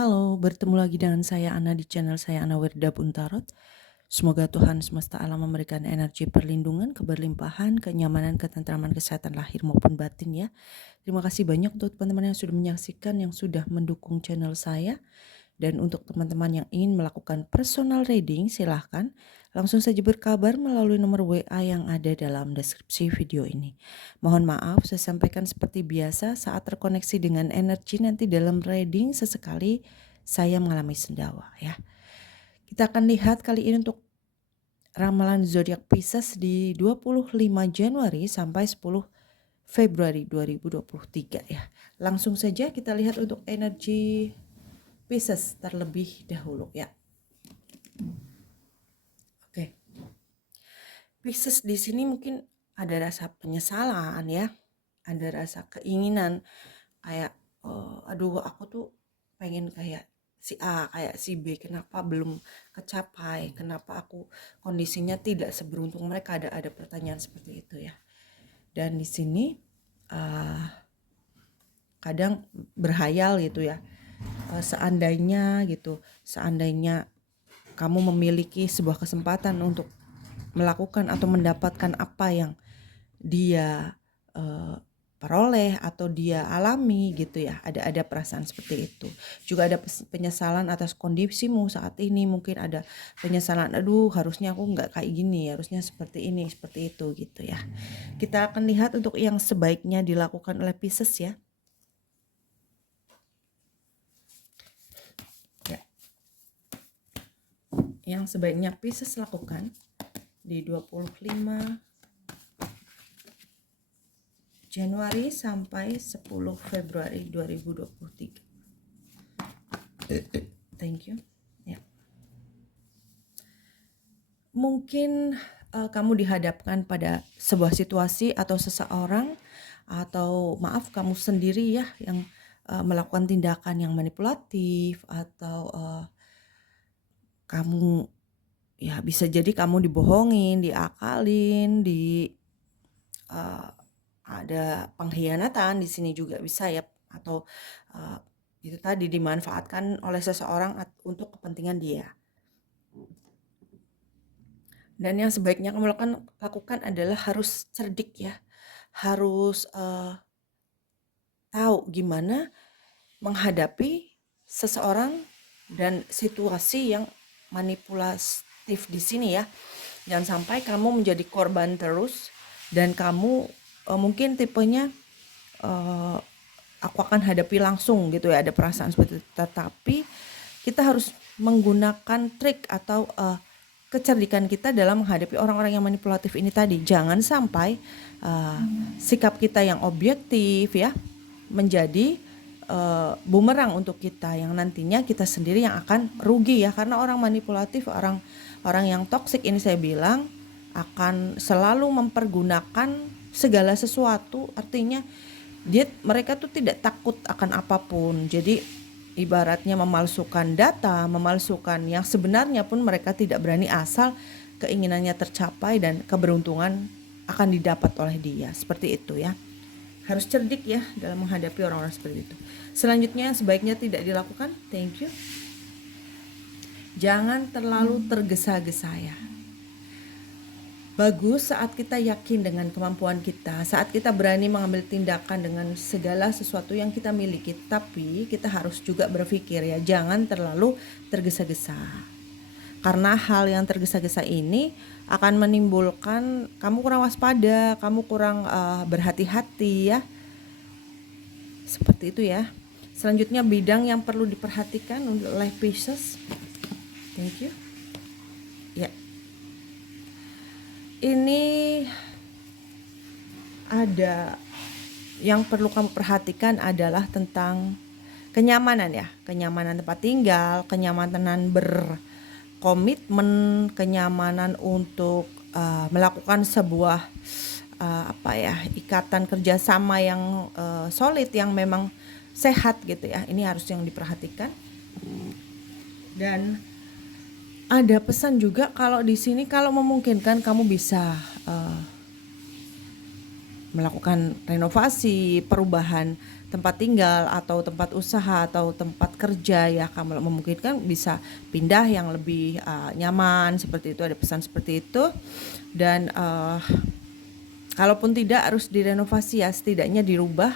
Halo, bertemu lagi dengan saya Ana di channel saya Ana Wirda Buntarot. Semoga Tuhan semesta alam memberikan energi perlindungan, keberlimpahan, kenyamanan, ketentraman, kesehatan lahir maupun batin ya. Terima kasih banyak untuk teman-teman yang sudah menyaksikan, yang sudah mendukung channel saya. Dan untuk teman-teman yang ingin melakukan personal reading, silahkan langsung saja berkabar melalui nomor WA yang ada dalam deskripsi video ini. Mohon maaf, saya sampaikan seperti biasa saat terkoneksi dengan energi nanti dalam reading sesekali saya mengalami sendawa ya. Kita akan lihat kali ini untuk ramalan zodiak Pisces di 25 Januari sampai 10 Februari 2023 ya. Langsung saja kita lihat untuk energi Pisces terlebih dahulu ya. Oke. Pisces di sini mungkin ada rasa penyesalan ya. Ada rasa keinginan kayak aduh aku tuh pengen kayak si A, kayak si B, kenapa belum kecapai? Kenapa aku kondisinya tidak seberuntung mereka? Ada pertanyaan seperti itu ya. Dan di sini kadang berhayal gitu ya. Seandainya kamu memiliki sebuah kesempatan untuk melakukan atau mendapatkan apa yang dia peroleh atau dia alami gitu ya, ada perasaan seperti itu. Juga ada penyesalan atas kondisimu saat ini, mungkin ada penyesalan, aduh harusnya aku nggak kayak gini, harusnya seperti ini, seperti itu gitu ya. Kita akan lihat untuk yang sebaiknya dilakukan oleh Pisces ya. Yang sebaiknya Pisces lakukan di 25 Januari sampai 10 Februari 2023. Thank you. Ya. Mungkin kamu dihadapkan pada sebuah situasi atau seseorang, atau maaf kamu sendiri ya yang melakukan tindakan yang manipulatif, atau kamu ya bisa jadi kamu dibohongin, diakalin, ada pengkhianatan di sini juga bisa ya, atau itu tadi dimanfaatkan oleh seseorang untuk kepentingan dia. Dan yang sebaiknya kamu lakukan adalah harus cerdik ya, harus tahu gimana menghadapi seseorang dan situasi yang manipulatif di sini ya. Jangan sampai kamu menjadi korban terus dan kamu mungkin tipenya aku akan hadapi langsung gitu ya, ada perasaan seperti itu. Tetapi kita harus menggunakan trik atau kecerdikan kita dalam menghadapi orang-orang yang manipulatif ini tadi. Jangan sampai sikap kita yang objektif ya menjadi bumerang untuk kita, yang nantinya kita sendiri yang akan rugi ya, karena orang manipulatif, orang yang toksik ini saya bilang akan selalu mempergunakan segala sesuatu, artinya mereka tuh tidak takut akan apapun. Jadi ibaratnya memalsukan data, memalsukan yang sebenarnya pun mereka tidak berani, asal keinginannya tercapai dan keberuntungan akan didapat oleh dia. Seperti itu ya. Harus cerdik ya dalam menghadapi orang-orang seperti itu. Selanjutnya sebaiknya tidak dilakukan. Thank you. Jangan terlalu tergesa-gesa ya. Bagus saat kita yakin dengan kemampuan kita, saat kita berani mengambil tindakan dengan segala sesuatu yang kita miliki. Tapi kita harus juga berpikir ya, jangan terlalu tergesa-gesa. Karena hal yang tergesa-gesa ini akan menimbulkan kamu kurang waspada, kamu kurang berhati-hati ya. Seperti itu ya. Selanjutnya bidang yang perlu diperhatikan oleh Pisces. Thank you. Ya. Ini ada yang perlu kamu perhatikan adalah tentang kenyamanan ya. Kenyamanan tempat tinggal, kenyamanan berkomitmen, kenyamanan untuk melakukan sebuah ikatan kerjasama yang solid, yang memang sehat gitu ya. Ini harus yang diperhatikan. Dan ada pesan juga kalau di sini, kalau memungkinkan kamu bisa melakukan renovasi, perubahan tempat tinggal atau tempat usaha atau tempat kerja ya, kamu memungkinkan bisa pindah yang lebih nyaman seperti itu, ada pesan seperti itu. Dan kalaupun tidak harus direnovasi ya, setidaknya dirubah,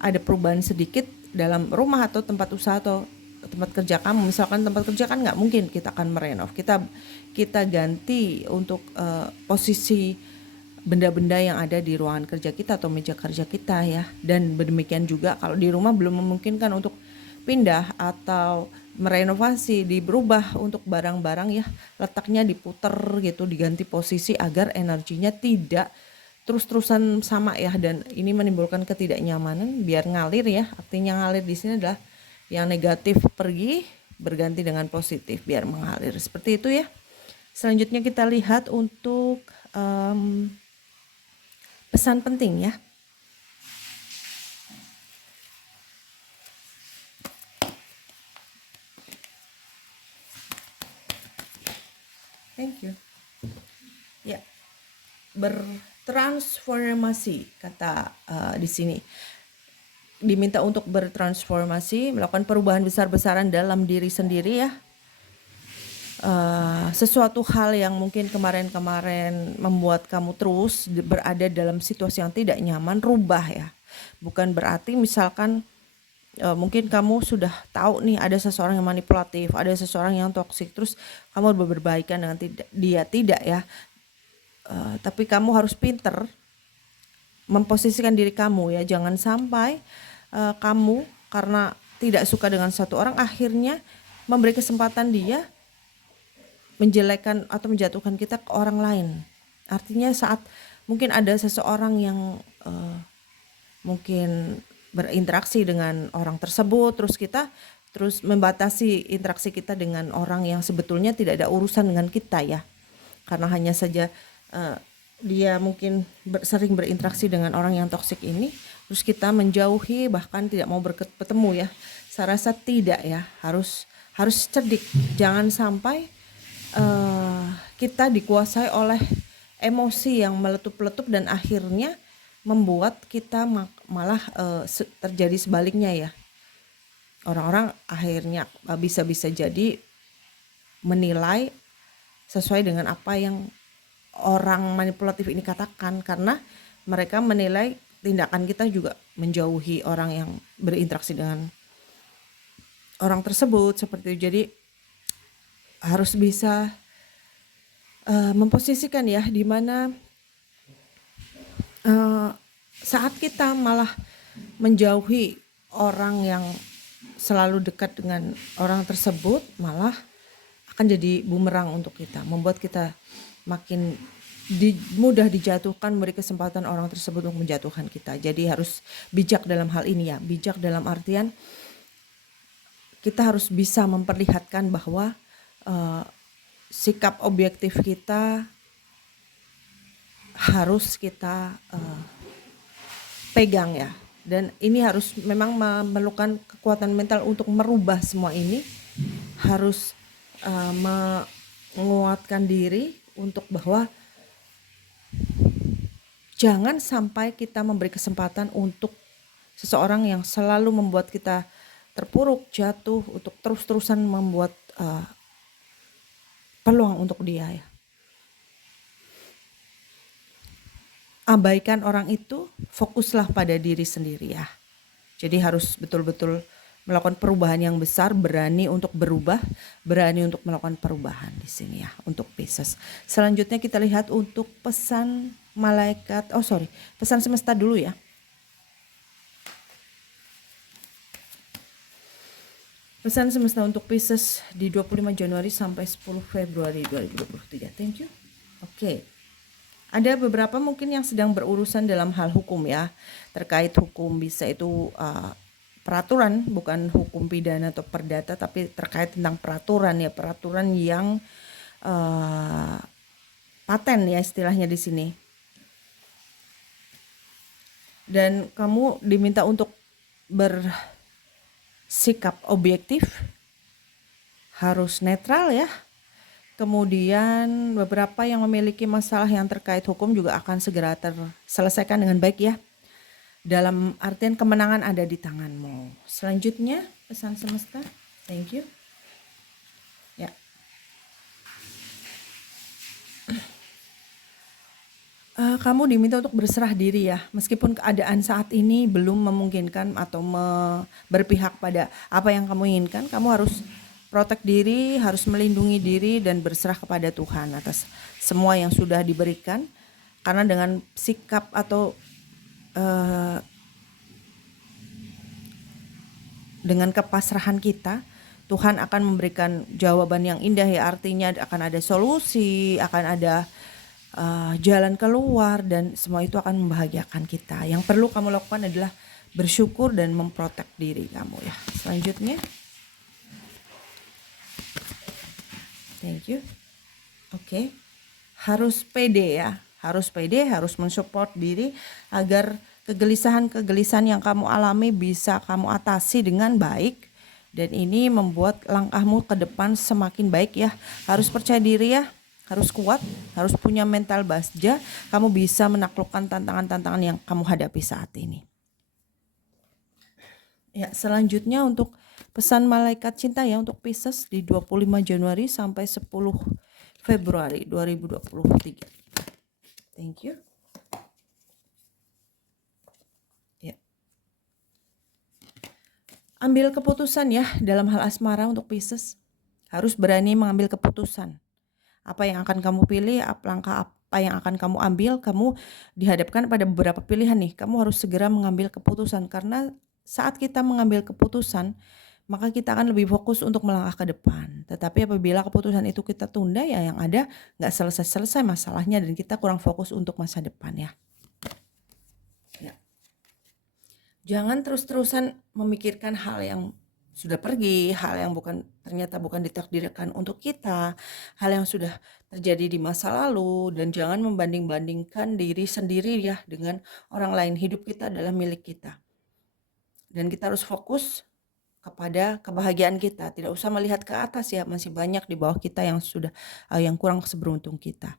ada perubahan sedikit dalam rumah atau tempat usaha atau tempat kerja kamu. Misalkan tempat kerja kan nggak mungkin kita akan merenov, kita ganti untuk posisi benda-benda yang ada di ruangan kerja kita atau meja kerja kita ya. Dan demikian juga kalau di rumah belum memungkinkan untuk pindah atau merenovasi, berubah untuk barang-barang ya, letaknya diputer gitu, diganti posisi agar energinya tidak terus-terusan sama ya, dan ini menimbulkan ketidaknyamanan biar ngalir ya. Artinya ngalir di sini adalah yang negatif pergi berganti dengan positif biar mengalir seperti itu ya. Selanjutnya kita lihat untuk pesan penting ya. Thank you. Ya, bertransformasi kata di sini. Diminta untuk bertransformasi, melakukan perubahan besar-besaran dalam diri sendiri ya. Sesuatu hal yang mungkin kemarin-kemarin membuat kamu terus berada dalam situasi yang tidak nyaman, rubah ya. Bukan berarti misalkan mungkin kamu sudah tahu nih ada seseorang yang manipulatif, ada seseorang yang toksik, terus kamu berbaikan dengan dia, tidak ya. Tapi kamu harus pinter memposisikan diri kamu ya. Jangan sampai kamu karena tidak suka dengan satu orang akhirnya memberi kesempatan dia menjelekkan atau menjatuhkan kita ke orang lain. Artinya saat mungkin ada seseorang yang mungkin berinteraksi dengan orang tersebut, terus membatasi interaksi kita dengan orang yang sebetulnya tidak ada urusan dengan kita ya, karena hanya saja dia mungkin sering berinteraksi dengan orang yang toksik ini, terus kita menjauhi bahkan tidak mau bertemu ya. Saya rasa tidak ya, harus cerdik, jangan sampai kita dikuasai oleh emosi yang meletup-letup dan akhirnya membuat kita malah terjadi sebaliknya ya. Orang-orang akhirnya bisa jadi menilai sesuai dengan apa yang orang manipulatif ini katakan, karena mereka menilai tindakan kita juga menjauhi orang yang berinteraksi dengan orang tersebut seperti itu. Jadi harus bisa memposisikan ya, di mana saat kita malah menjauhi orang yang selalu dekat dengan orang tersebut, malah akan jadi bumerang untuk kita, membuat kita makin mudah dijatuhkan, beri kesempatan orang tersebut untuk menjatuhkan kita. Jadi harus bijak dalam hal ini ya. Bijak dalam artian kita harus bisa memperlihatkan bahwa sikap objektif kita harus kita pegang ya. Dan ini harus memang memerlukan kekuatan mental untuk merubah semua ini. Harus menguatkan diri untuk bahwa jangan sampai kita memberi kesempatan untuk seseorang yang selalu membuat kita terpuruk, jatuh, untuk terus-terusan membuat peluang untuk dia ya. Abaikan orang itu, fokuslah pada diri sendiri ya. Jadi harus betul-betul melakukan perubahan yang besar, berani untuk berubah, berani untuk melakukan perubahan di sini ya untuk Pisces. Selanjutnya kita lihat untuk pesan malaikat, pesan semesta dulu ya. Pesan semesta untuk Pisces di 25 Januari sampai 10 Februari 2023. Thank you. Oke. Ada beberapa mungkin yang sedang berurusan dalam hal hukum ya. Terkait hukum, bisa itu peraturan, bukan hukum pidana atau perdata, tapi terkait tentang peraturan ya, peraturan yang paten ya istilahnya di sini. Dan kamu diminta untuk bersikap objektif, harus netral ya. Kemudian beberapa yang memiliki masalah yang terkait hukum juga akan segera terselesaikan dengan baik ya. Dalam artian kemenangan ada di tanganmu. Selanjutnya pesan semesta. Thank you. Ya. Kamu diminta untuk berserah diri ya, meskipun keadaan saat ini belum memungkinkan atau berpihak pada apa yang kamu inginkan, kamu harus protect diri, harus melindungi diri dan berserah kepada Tuhan atas semua yang sudah diberikan. Karena dengan sikap atau dengan kepasrahan kita, Tuhan akan memberikan jawaban yang indah ya, artinya akan ada solusi, akan ada jalan keluar dan semua itu akan membahagiakan kita. Yang perlu kamu lakukan adalah bersyukur dan memprotek diri kamu ya. Selanjutnya. Thank you. Oke. Harus pede ya. Harus pede, harus mensupport diri agar kegelisahan-kegelisahan yang kamu alami bisa kamu atasi dengan baik. Dan ini membuat langkahmu ke depan semakin baik ya. Harus percaya diri ya. Harus kuat, harus punya mental baja, kamu bisa menaklukkan tantangan-tantangan yang kamu hadapi saat ini. Ya, selanjutnya untuk pesan malaikat cinta ya untuk Pisces di 25 Januari sampai 10 Februari 2023. Thank you. Ya. Ambil keputusan ya dalam hal asmara untuk Pisces. Harus berani mengambil keputusan. Apa yang akan kamu pilih, langkah apa yang akan kamu ambil, kamu dihadapkan pada beberapa pilihan nih. Kamu harus segera mengambil keputusan karena saat kita mengambil keputusan, maka kita akan lebih fokus untuk melangkah ke depan. Tetapi apabila keputusan itu kita tunda ya yang ada nggak selesai-selesai masalahnya dan kita kurang fokus untuk masa depan ya. Jangan terus-terusan memikirkan hal yang sudah pergi, hal yang ternyata bukan ditakdirkan untuk kita, hal yang sudah terjadi di masa lalu, dan jangan membanding-bandingkan diri sendiri ya dengan orang lain. Hidup kita adalah milik kita. Dan kita harus fokus kepada kebahagiaan kita. Tidak usah melihat ke atas ya, masih banyak di bawah kita yang sudah yang kurang seberuntung kita.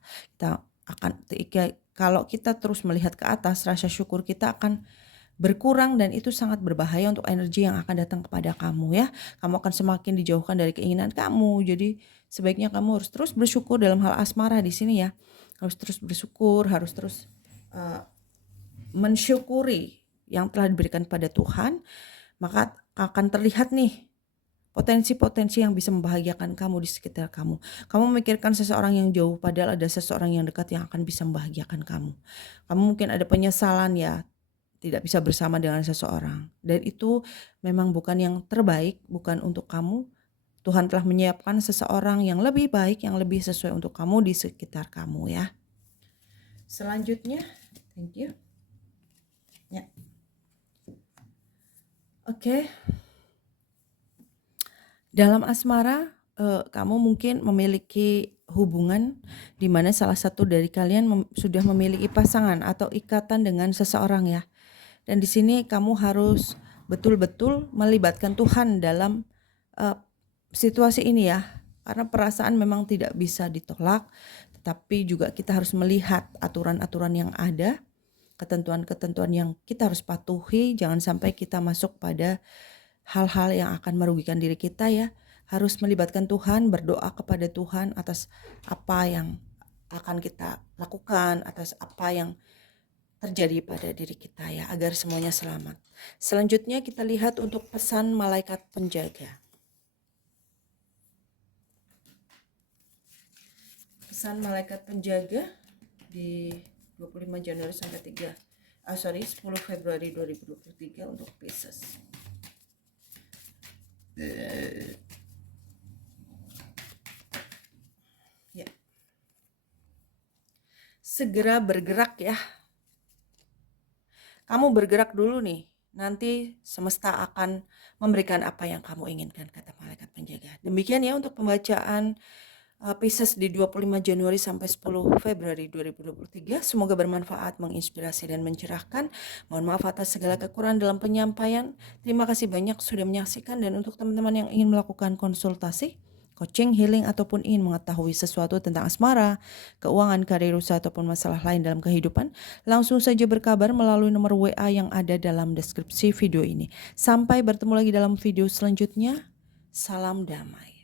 Kalau kita terus melihat ke atas, rasa syukur kita akan berkurang dan itu sangat berbahaya untuk energi yang akan datang kepada kamu ya. Kamu akan semakin dijauhkan dari keinginan kamu. Jadi sebaiknya kamu harus terus bersyukur dalam hal asmara di sini ya. Harus terus bersyukur, harus terus mensyukuri yang telah diberikan pada Tuhan. Maka akan terlihat nih potensi-potensi yang bisa membahagiakan kamu di sekitar kamu. Kamu memikirkan seseorang yang jauh padahal ada seseorang yang dekat yang akan bisa membahagiakan kamu. Kamu mungkin ada penyesalan ya, tidak bisa bersama dengan seseorang. Dan itu memang bukan yang terbaik, bukan untuk kamu. Tuhan telah menyiapkan seseorang yang lebih baik, yang lebih sesuai untuk kamu di sekitar kamu ya. Selanjutnya, thank you. Ya. Oke. Dalam asmara, kamu mungkin memiliki hubungan di mana salah satu dari kalian sudah memiliki pasangan atau ikatan dengan seseorang ya. Dan di sini kamu harus betul-betul melibatkan Tuhan dalam situasi ini ya. Karena perasaan memang tidak bisa ditolak, tetapi juga kita harus melihat aturan-aturan yang ada, ketentuan-ketentuan yang kita harus patuhi, jangan sampai kita masuk pada hal-hal yang akan merugikan diri kita ya. Harus melibatkan Tuhan, berdoa kepada Tuhan atas apa yang akan kita lakukan, atas apa yang terjadi pada diri kita ya, agar semuanya selamat. Selanjutnya kita lihat untuk pesan malaikat penjaga. Pesan malaikat penjaga di 25 Januari sampai 10 Februari 2023 untuk Pisces. Ya. Segera bergerak ya. Kamu bergerak dulu nih, nanti semesta akan memberikan apa yang kamu inginkan, kata malaikat penjaga. Demikian ya untuk pembacaan Pisces di 25 Januari sampai 10 Februari 2023. Semoga bermanfaat, menginspirasi dan mencerahkan. Mohon maaf atas segala kekurangan dalam penyampaian. Terima kasih banyak sudah menyaksikan, dan untuk teman-teman yang ingin melakukan konsultasi coaching, healing, ataupun ingin mengetahui sesuatu tentang asmara, keuangan, karir, usaha, ataupun masalah lain dalam kehidupan, langsung saja berkabar melalui nomor WA yang ada dalam deskripsi video ini. Sampai bertemu lagi dalam video selanjutnya. Salam damai.